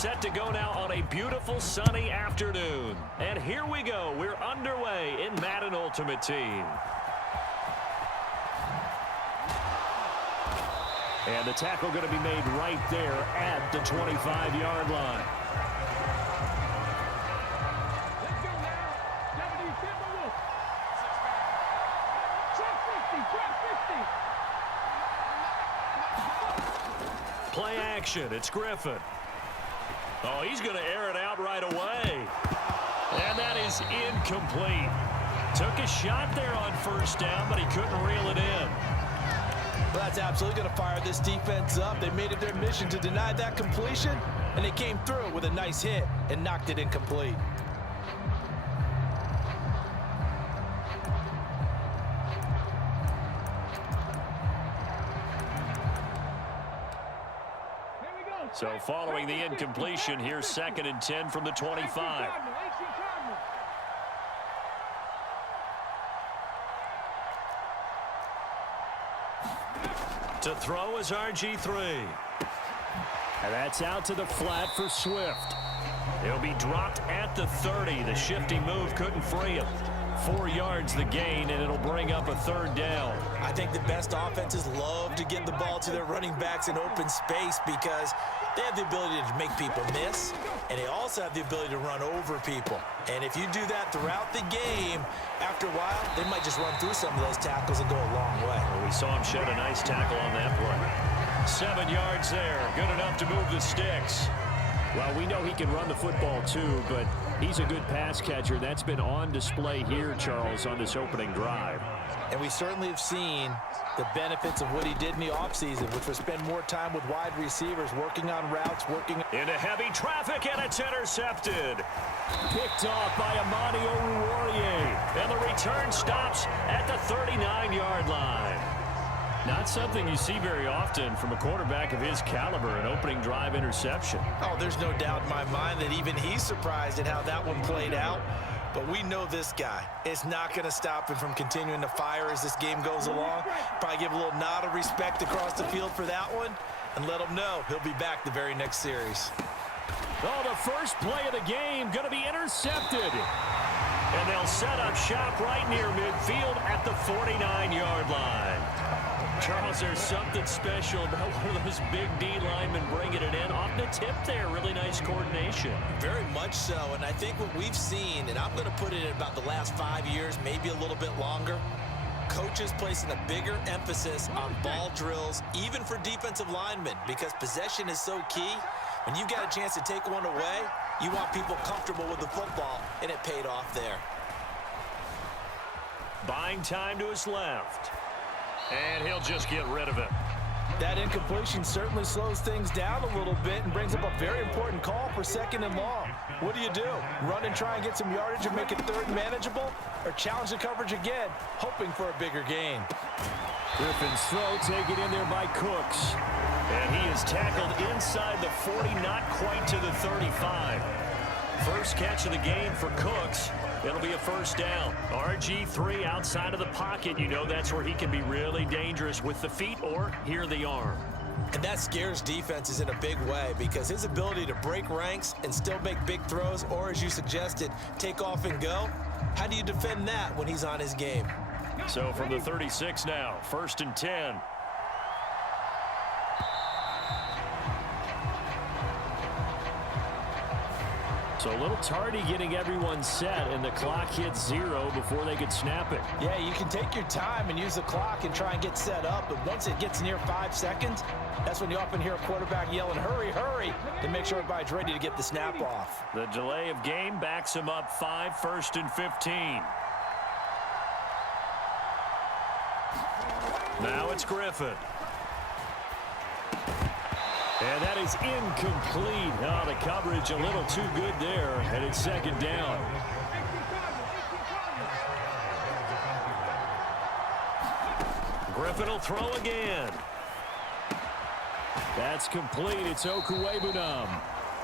set to go now on a beautiful sunny afternoon. And here we go. We're underway in Madden Ultimate Team. And the tackle going to be made right there at the 25-yard line. Play action. It's Griffin. Oh, he's going to air it out right away. And that is incomplete. Took a shot there on first down, but he couldn't reel it in. Well, that's absolutely going to fire this defense up. They made it their mission to deny that completion, and they came through with a nice hit and knocked it incomplete. So following the incompletion, here's 2nd and 10 from the 25. To throw is RG3. And that's out to the flat for Swift. He'll be dropped at the 30. The shifty move couldn't free him. 4 yards the gain, and it'll bring up a 3rd down. I think the best offenses love to get the ball to their running backs in open space because they have the ability to make people miss, and they also have the ability to run over people. And if you do that throughout the game, after a while, they might just run through some of those tackles and go a long way. Well, we saw him shed a nice tackle on that play. 7 yards there, good enough to move the sticks. Well, we know he can run the football too, but he's a good pass catcher. That's been on display here, Charles, on this opening drive. And we certainly have seen the benefits of what he did in the offseason, which was spend more time with wide receivers, working on routes, working into heavy traffic, and it's intercepted. Picked off by Amani Oruwariye. And the return stops at the 39-yard line. Not something you see very often from a quarterback of his caliber, an opening drive interception. Oh, there's no doubt in my mind that even he's surprised at how that one played out. But we know this guy is not going to stop him from continuing to fire as this game goes along. Probably give a little nod of respect across the field for that one and let him know he'll be back the very next series. Oh, the first play of the game going to be intercepted. And they'll set up shop right near midfield at the 49-yard line. Charles, there's something special about one of those big D linemen bringing it in. Off the tip there, really nice coordination. Very much so, and I think what we've seen, and I'm going to put it in about the last 5 years, maybe a little bit longer, coaches placing a bigger emphasis on ball drills, even for defensive linemen, because possession is so key. When you've got a chance to take one away, you want people comfortable with the football, and it paid off there. Buying time to his left. And he'll just get rid of it. That incompletion certainly slows things down a little bit and brings up a very important call for 2nd and long. What do? Run and try and get some yardage and make it 3rd manageable? Or challenge the coverage again, hoping for a bigger gain? Griffin's throw taken in there by Cooks. And he is tackled inside the 40, not quite to the 35. First catch of the game for Cooks. It'll be a 1st down. RG3 outside of the pocket. You know that's where he can be really dangerous with the feet or here the arm. And that scares defenses in a big way because his ability to break ranks and still make big throws, or as you suggested, take off and go, how do you defend that when he's on his game? So from the 36 now, 1st and 10. So a little tardy getting everyone set, and the clock hits 0 before they could snap it. Yeah, you can take your time and use the clock and try and get set up, but once it gets near 5 seconds, that's when you often hear a quarterback yelling, hurry, hurry, to make sure everybody's ready to get the snap off. The delay of game backs him up 5, 1st and 15. Now it's Griffin. And that is incomplete. Oh, the coverage a little too good there, and it's 2nd down. Griffin will throw again. That's complete. It's Okwuegbunam.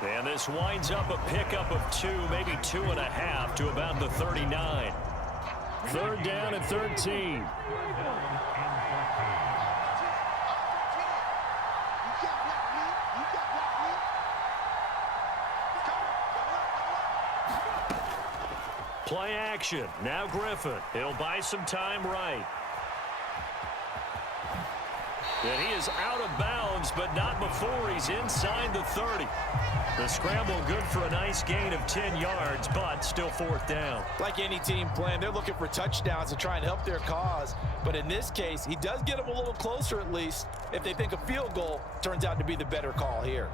And this winds up a pickup of 2, maybe 2.5 to about the 39. 3rd down and 13. Play action. Now Griffin. He'll buy some time right. And he is out of bounds, but not before he's inside the 30. The scramble good for a nice gain of 10 yards, but still fourth down. Like any team playing, they're looking for touchdowns to try and help their cause. But in this case, he does get them a little closer at least if they think a field goal turns out to be the better call here.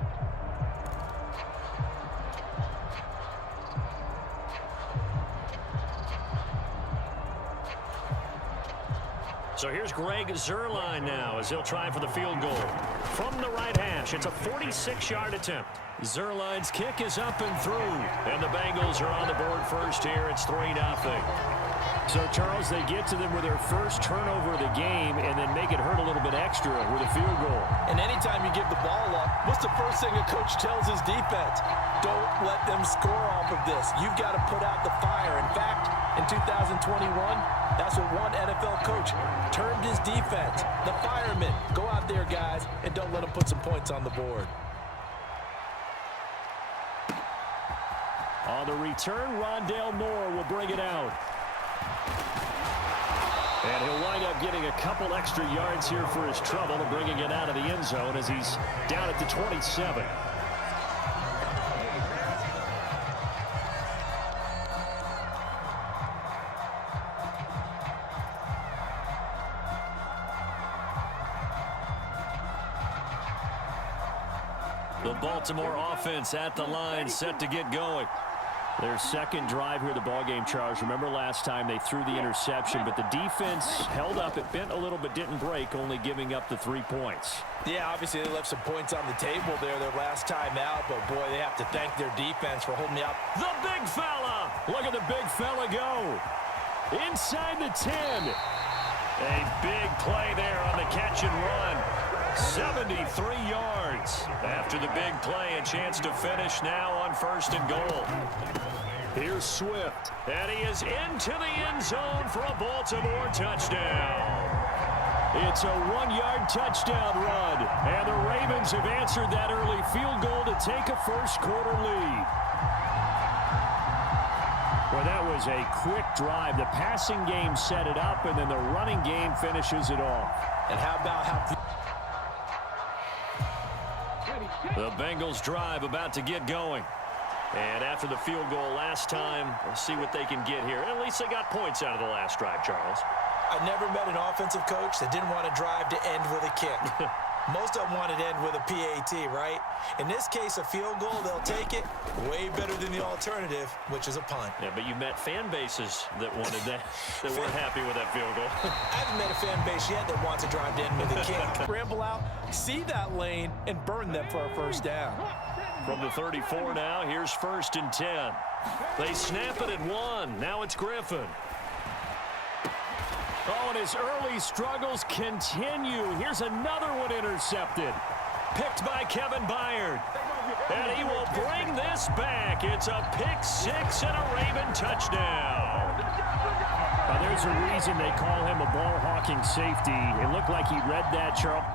So here's Greg Zuerlein now as he'll try for the field goal. From the right hash, it's a 46-yard attempt. Zuerlein's kick is up and through. And the Bengals are on the board first here. It's 3-0. So, Charles, they get to them with their first turnover of the game and then make it hurt a little bit extra with a field goal. And anytime you give the ball up, what's the first thing a coach tells his defense? Don't let them score off of this. You've got to put out the fire. In fact, in 2021, that's what one NFL coach termed his defense. The firemen. Go out there, guys, and don't let them put some points on the board. On the return, Rondale Moore will bring it out. And he'll wind up getting a couple extra yards here for his trouble and bringing it out of the end zone as he's down at the 27. The Baltimore offense at the line, set to get going. Their second drive here of the ballgame, Charles. Remember last time they threw the interception, but the defense held up. It bent a little but didn't break, only giving up the 3 points. Yeah, obviously they left some points on the table there their last time out, but boy, they have to thank their defense for holding out. The big fella! Look at the big fella go. Inside the 10. A big play there on the catch and run. 73 yards. After the big play, a chance to finish now on first and goal. Here's Swift. And he is into the end zone for a Baltimore touchdown. It's a 1-yard touchdown run. And the Ravens have answered that early field goal to take a first-quarter lead. Well, that was a quick drive. The passing game set it up, and then the running game finishes it off. And how about how... The Bengals drive about to get going. And after the field goal last time, we'll see what they can get here. At least they got points out of the last drive, Charles. I've never met an offensive coach that didn't want to drive to end with a kick. Most of them wanted to end with a PAT, right? In this case, a field goal, they'll take it. Way better than the alternative, which is a punt. Yeah, but you met fan bases that wanted that, that weren't happy with that field goal. I haven't met a fan base yet that wants to drive to end with a kick. Scramble out, see that lane, and burn them for a first down. From the 34 now, here's first and 10. They snap it at 1. Now it's Griffin. Oh, and his early struggles continue. Here's another one intercepted. Picked by Kevin Byard. And he will bring this back. It's a pick 6 and a Raven touchdown. Now, there's a reason they call him a ball-hawking safety. It looked like he read that, Charles.